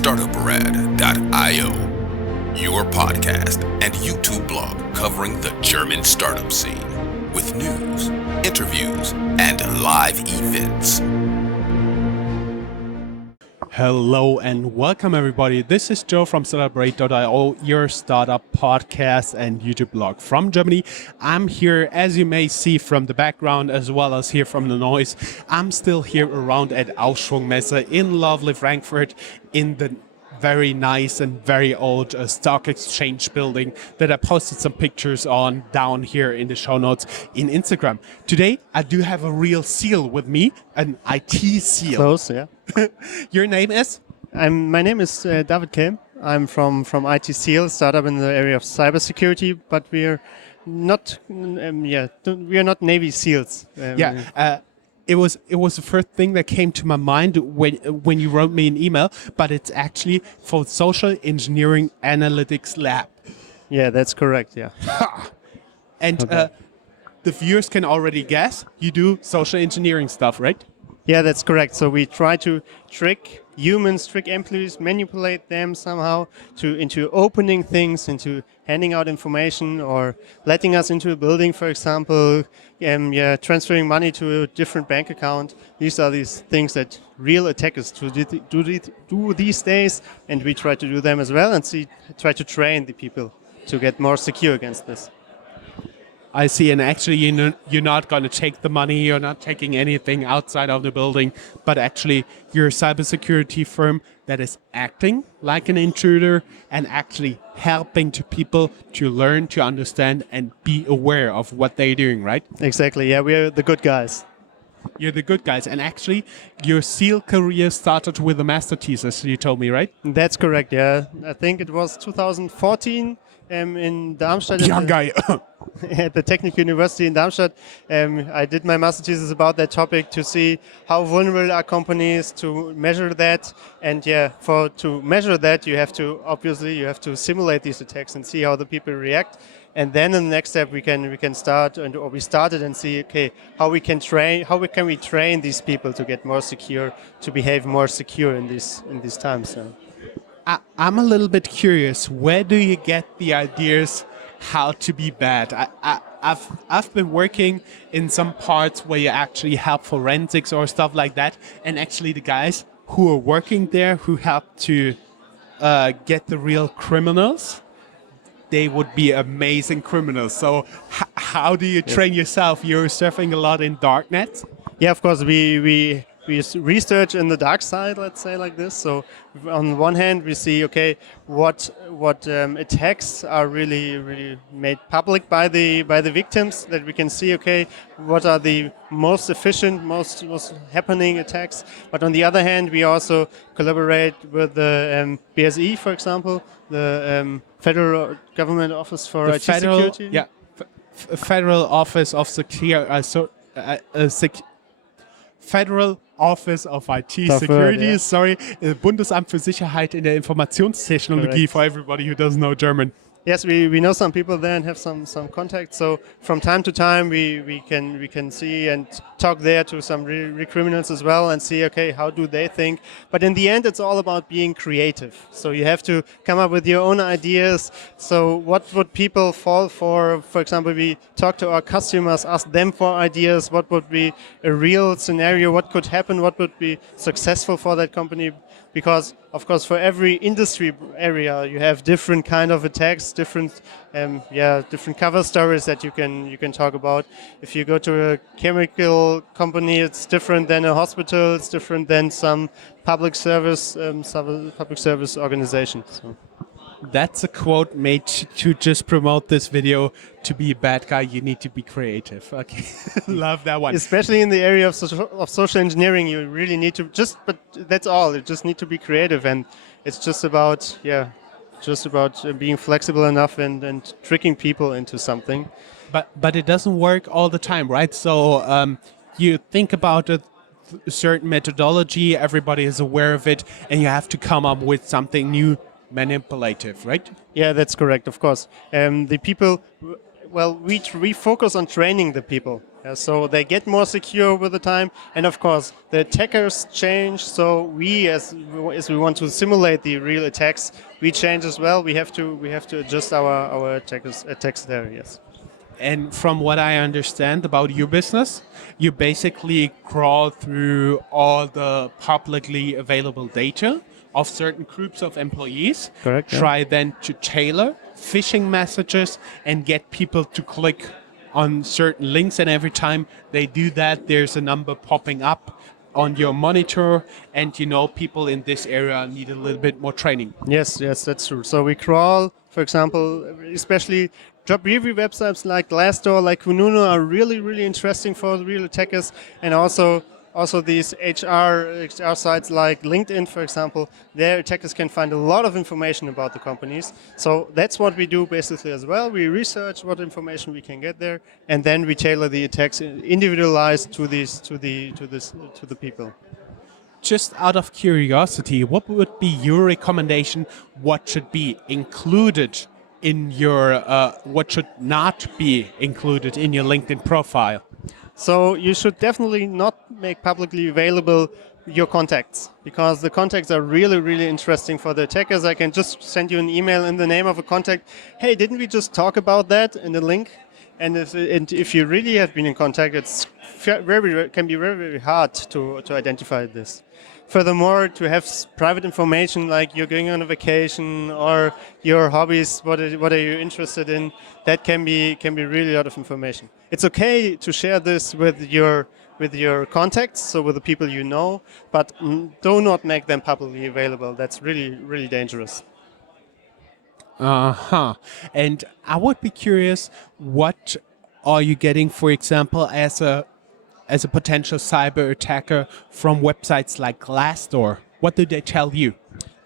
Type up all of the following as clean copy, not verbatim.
Startuprad.io, your podcast and YouTube blog covering the German startup scene with news, interviews, and live events. Hello and welcome everybody. This is Joe from Startuprad.io, your startup podcast and YouTube blog from Germany. I'm here, as you may see from the background as well as hear from the noise. I'm still here around at Aufschwungmesse in lovely Frankfurt in the very nice and very old stock exchange building that I posted some pictures on down here in the show notes in Instagram. Today, I do have a real seal with me, an ITSeal. Close, yeah. Your name is? My name is David Kelm. I'm from ITSeal, startup in the area of cybersecurity, but we're not, we are not Navy SEALs. It was the first thing that came to my mind when you wrote me an email, but it's actually for Social Engineering Analytics Lab. Yeah, that's correct, yeah. And okay. The viewers can already guess you do social engineering stuff, right? Yeah, that's correct. So we try to trick humans, trick employees, manipulate them somehow into opening things, into handing out information or letting us into a building, for example, transferring money to a different bank account. These are these things that real attackers do these days, and we try to do them as well and try to train the people to get more secure against this. I see, and actually you're not going to take the money, you're not taking anything outside of the building, but actually you're a cybersecurity firm that is acting like an intruder and actually helping to people to learn, to understand, and be aware of what they're doing, right? Exactly, yeah, we're the good guys. You're the good guys, and actually your SEAL career started with a master thesis, you told me, right? That's correct, yeah. I think it was 2014 in Darmstadt. Young guy. At the Technical University in Darmstadt. I did my master thesis about that topic to see how vulnerable are companies, to measure that. And to measure that, you have to simulate these attacks and see how the people react. And then in the next step, we started and see, okay, how we can we train these people to get more secure, to behave more secure in these times. So. I'm a little bit curious. Where do you get the ideas how to be bad? I've been working in some parts where you actually help forensics or stuff like that, and actually the guys who are working there who help to get the real criminals, they would be amazing criminals. So how do you train yourself? You're surfing a lot in darknet? Yeah, of course, we research in the dark side, let's say like this. So on one hand, we see, okay, what attacks are really made public by the victims, that we can see, okay, what are the most efficient, most happening attacks. But on the other hand, we also collaborate with the BSE, for example, the Federal Government Office for IT Security. Yeah, Federal Office of Federal Office of IT Security, Bundesamt für Sicherheit in der Informationstechnologie, for everybody who doesn't know German. Yes, we know some people there and have some contact. So from time to time, we can see and talk there to some criminals as well and see, okay, how do they think? But in the end, it's all about being creative. So you have to come up with your own ideas. So what would people fall for? For example, we talk to our customers, ask them for ideas. What would be a real scenario? What could happen? What would be successful for that company? Because, of course, for every industry area, you have different kind of attacks, different cover stories that you can talk about. If you go to a chemical company, it's different than a hospital. It's different than some public service organization. So. That's a quote made to just promote this video. To be a bad guy, you need to be creative. Okay, love that one. Especially in the area of social engineering, you really need to but that's all. You just need to be creative, and it's just about being flexible enough and tricking people into something. But it doesn't work all the time, right? So you think about a certain methodology, everybody is aware of it, and you have to come up with something new. Manipulative, right? Yeah, that's correct, of course. The people, we focus on training the people. So they get more secure with the time, and of course the attackers change. So we, as we want to simulate the real attacks, we change as well. We have to adjust our attacks there. Yes. And from what I understand about your business, you basically crawl through all the publicly available data of certain groups of employees, Correct, yeah. try then to tailor phishing messages and get people to click on certain links. And every time they do that, there's a number popping up on your monitor, and people in this area need a little bit more training. Yes, that's true. So we crawl, for example, especially job review websites like Glassdoor, like Kununu are really, really interesting for the real attackers, and also these HR sites like LinkedIn, for example, their attackers can find a lot of information about the companies. So that's what we do basically as well. We research what information we can get there, and then we tailor the attacks individualized to the people. Just out of curiosity, what would be your recommendation? What should be included in your, what should not be included in your LinkedIn profile? So you should definitely not make publicly available your contacts, because the contacts are really, really interesting for the attackers. I can just send you an email in the name of a contact. Hey, didn't we just talk about that in the link? And if you really have been in contact, it can be very, very hard to identify this. Furthermore, to have private information like you're going on a vacation or your hobbies, what are you interested in, that can be really a lot of information. It's okay to share this with your contacts, so with the people you know, but do not make them publicly available. That's really, really dangerous. Uh-huh. And I would be curious, what are you getting, for example, as a potential cyber attacker from websites like Glassdoor? What do they tell you?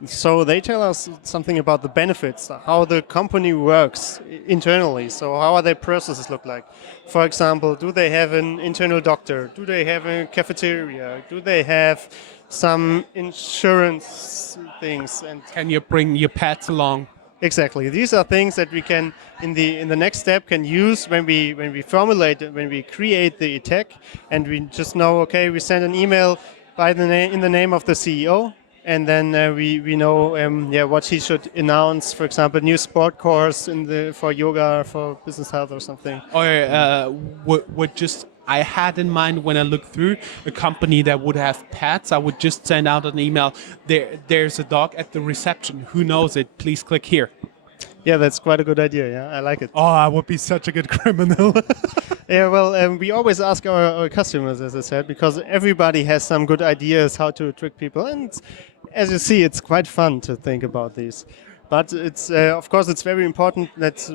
So they tell us something about the benefits, how the company works internally. So how are their processes look like? For example, do they have an internal doctor? Do they have a cafeteria? Do they have some insurance things? And Can you bring your pets along? exactly, these are things that we can, in the next step, can use when we formulate, when we create the attack, and we just know, okay, we send an email in the name of the CEO. And then we know what he should announce. For example, new sport course for yoga, for business health, or something. Or what just I had in mind when I looked through a company that would have pets, I would just send out an email. There's a dog at the reception. Who knows it? Please click here. Yeah, that's quite a good idea. Yeah, I like it. Oh, I would be such a good criminal. Yeah, well, we always ask our customers, as I said, because everybody has some good ideas how to trick people, and as you see, it's quite fun to think about these. But it's of course it's very important. That's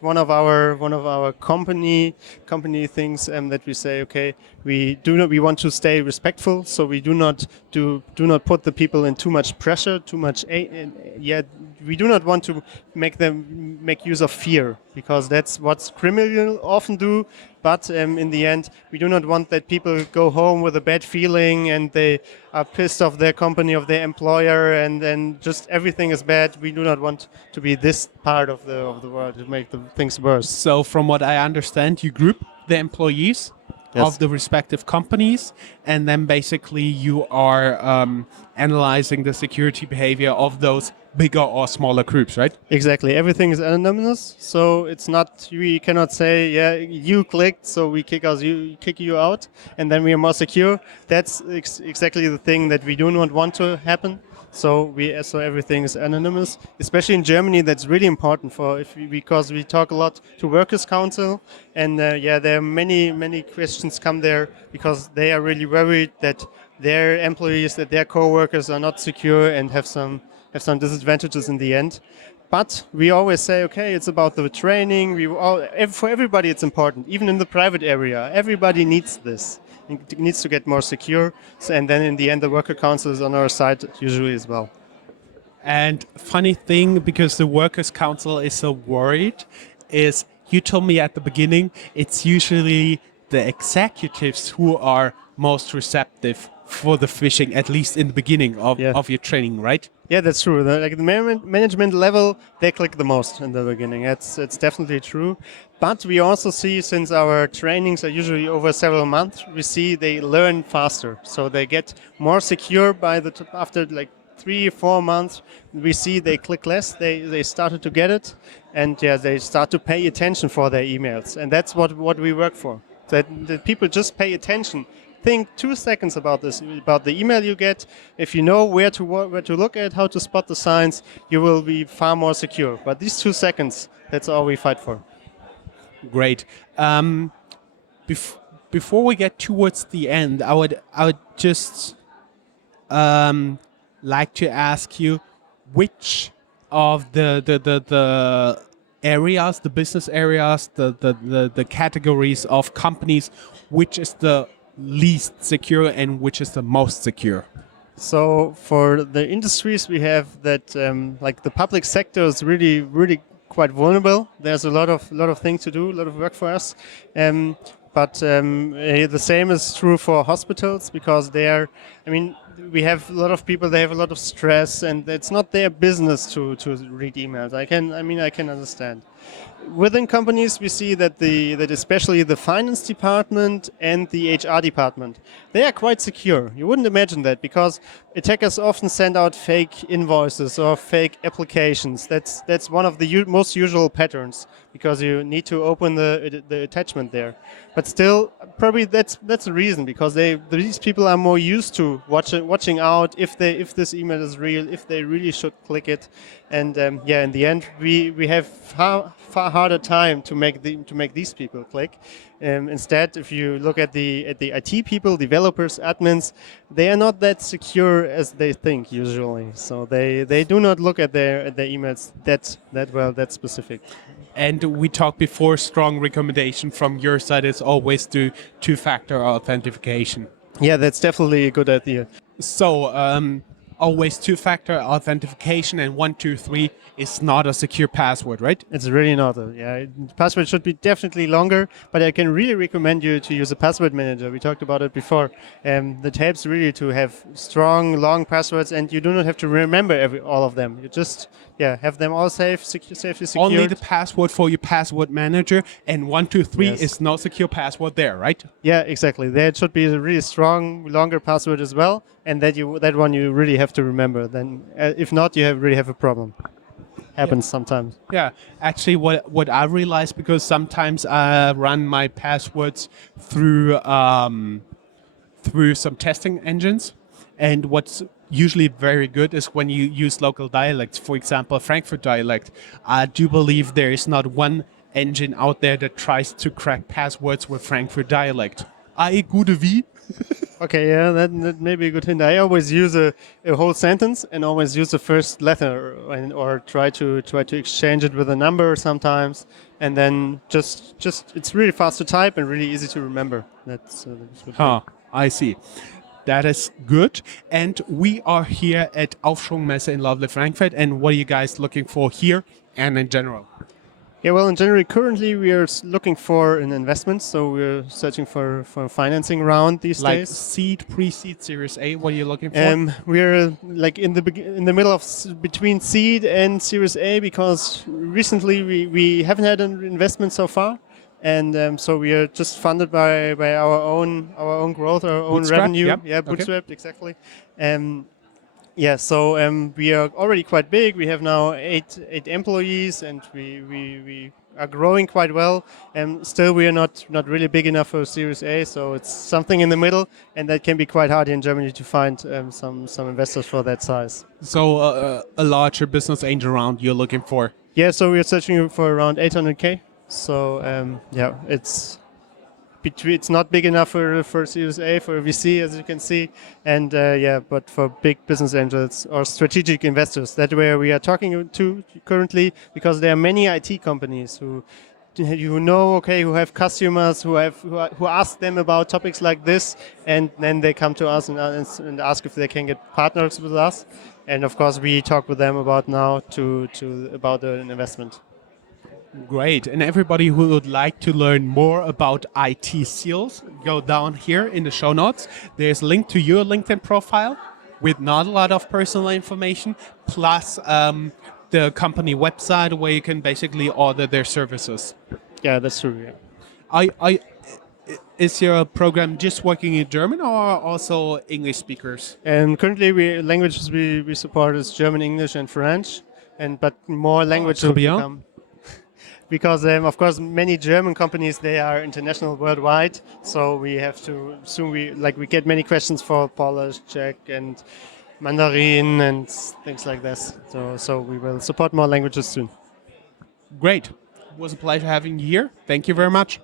one of our company things that we say. Okay, we want to stay respectful, so we do not put the people in too much pressure, too much. Yet we do not want to make use of fear, because that's what criminals often do. But in the end, we do not want that people go home with a bad feeling and they are pissed off their company, of their employer, and then just everything is bad. We do not want to be this part of the world to make the things worse. So from what I understand, you group the employees of the respective companies, and then basically you are analyzing the security behavior of those bigger or smaller groups, right? Exactly. Everything is anonymous, so it's not. We cannot say, "Yeah, you clicked, so we kick you out, and then we are more secure." That's exactly the thing that we do not want to happen. So everything is anonymous, especially in Germany. That's really important because we talk a lot to workers' council, and there are many questions come there because they are really worried that their employees, that their co-workers are not secure and have some disadvantages in the end. But we always say, okay, it's about the training. For everybody, it's important. Even in the private area, everybody needs this. It needs to get more secure. And then in the end, the worker council is on our side usually as well. And funny thing, because the workers' council is so worried, is you told me at the beginning, it's usually the executives who are most receptive for the phishing, at least in the beginning of your training, right? Yeah, that's true. Like the management level, they click the most in the beginning. It's definitely true. But we also see, since our trainings are usually over several months, we see they learn faster. So they get more secure after like 3 or 4 months. We see they click less. They started to get it, and they start to pay attention for their emails. And that's what we work for. That people just pay attention. Think 2 seconds about this, about the email you get. If you know where to look at, how to spot the signs, you will be far more secure. But these 2 seconds, that's all we fight for. Great. Before we get towards the end, I would just like to ask you which of the areas, the business areas, the categories of companies, which is the least secure and which is the most secure? So for the industries, we have that like the public sector is really quite vulnerable. There's a lot of things to do, a lot of work for us. But the same is true for hospitals, because we have a lot of people. They have a lot of stress, and it's not their business to read emails. I can understand. Within companies, we see that especially the finance department and the HR department, they are quite secure. You wouldn't imagine that, because attackers often send out fake invoices or fake applications. That's one of the most usual patterns, because you need to open the attachment there. But still, probably that's the reason, because these people are more used to watching out if this email is real, if they really should click it. And in the end, we have far harder time to make these people click. Instead, if you look at the IT people, developers, admins, they are not that secure as they think usually. So they do not look at their emails that well, that specific. And we talked before, strong recommendation from your side is always do two-factor authentication. Yeah, that's definitely a good idea. So always two-factor authentication, and 123 is not a secure password, right? It's really not. Password should be definitely longer, but I can really recommend you to use a password manager. We talked about it before. That helps really to have strong, long passwords, and you do not have to remember all of them. You just have them all safely secured. Only the password for your password manager, and 123 Yes. is no secure password there, right? Yeah, exactly. There should be a really strong, longer password as well, and that one you really have to remember. Then, if not, you really have a problem. Happens sometimes. Yeah, actually, what I realized, because sometimes I run my passwords through some testing engines, and what's usually very good is when you use local dialects. For example, Frankfurt dialect. I do believe there is not one engine out there that tries to crack passwords with Frankfurt dialect. Gute wie? Okay, yeah, that may be a good hint. I always use a whole sentence and always use the first letter, or try to exchange it with a number sometimes, and then just it's really fast to type and really easy to remember. That's good. I see. That is good. And we are here at Aufschwungmesse in lovely Frankfurt. And what are you guys looking for here and in general? Yeah, well, in general, currently we are looking for an investment, so we're searching for a financing round these Like days. seed, pre-seed, Series A. What are you looking for? We're like in the middle of between seed and Series A, because recently we haven't had an investment so far, and so we are just funded by our own growth, our own Bootstrap? revenue. Yep. Yeah, Okay. bootstrapped, exactly. So we are already quite big. We have now eight employees, and we are growing quite well. Still, we are not really big enough for Series A, so it's something in the middle, and that can be quite hard in Germany to find some investors for that size. So a larger business angel round you're looking for. Yeah, so we are searching for around 800K. So it's not big enough for Series A, for VC, as you can see, and but for big business angels or strategic investors, that's where we are talking to currently, because there are many IT companies who have customers who ask them about topics like this, and then they come to us and ask if they can get partners with us, and of course we talk with them about now about an investment. Great. And everybody who would like to learn more about IT seals, go down here in the show notes. There's a link to your LinkedIn profile with not a lot of personal information, plus the company website where you can basically order their services. Yeah, that's true. Yeah. Is your program just working in German or also English speakers? And currently, languages we support is German, English, and French, but more languages très will bien. come. Because of course many German companies, they are international worldwide, so we have to soon we get many questions for Polish, Czech, and Mandarin and things like this. So we will support more languages soon. Great. It was a pleasure having you here. Thank you very much.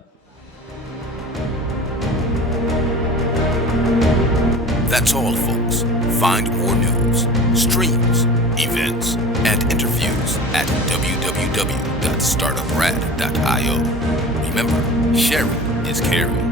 That's all, folks. Find more news, streams, events, and interviews at www.startuprad.io. Remember, sharing is caring.